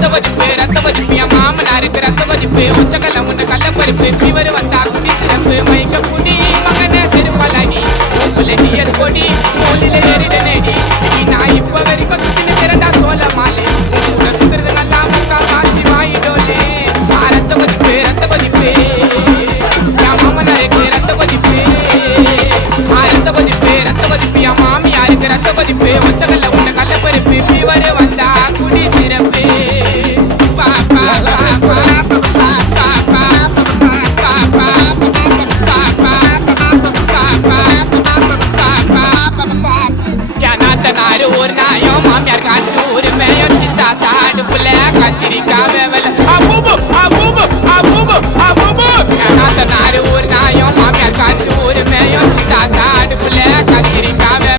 ரத்த கொதிப்பு என் மாமனாருக்கு ரத்த கொதிப்பு உச்சக்கல்ல உண்ட கள்ளப்பருப்பு ஃபீவர் வந்தா குடி சிறப்பு மயக்க குடி மகன செருப்பாலாடி டிஎஸ் பொடி தோளில ஏறிட நேடி நான் இப்ப வரைக்கும் சுத்தின திறந்தா சோழ மாலை கூட சுத்துறது நல்லா முக்கா காசி வாயிடோலே ரத்த கொதிப்பு என் மாமனாருக்கு ரத்த கொதிப்பு ரத்த கொதிப்பு என் மாமியாருக்கு ரத்த கொதிப்பு உச்சக்கல்ல உண்ட கள்ளப்பருப்பு ஃபீவர் வந்தா குடி சிறப்பு ஒரு நாயம் மாமியார் காய்ச்சி ஒரு மேயம் சித்தா தாடுப்புல கத்திரி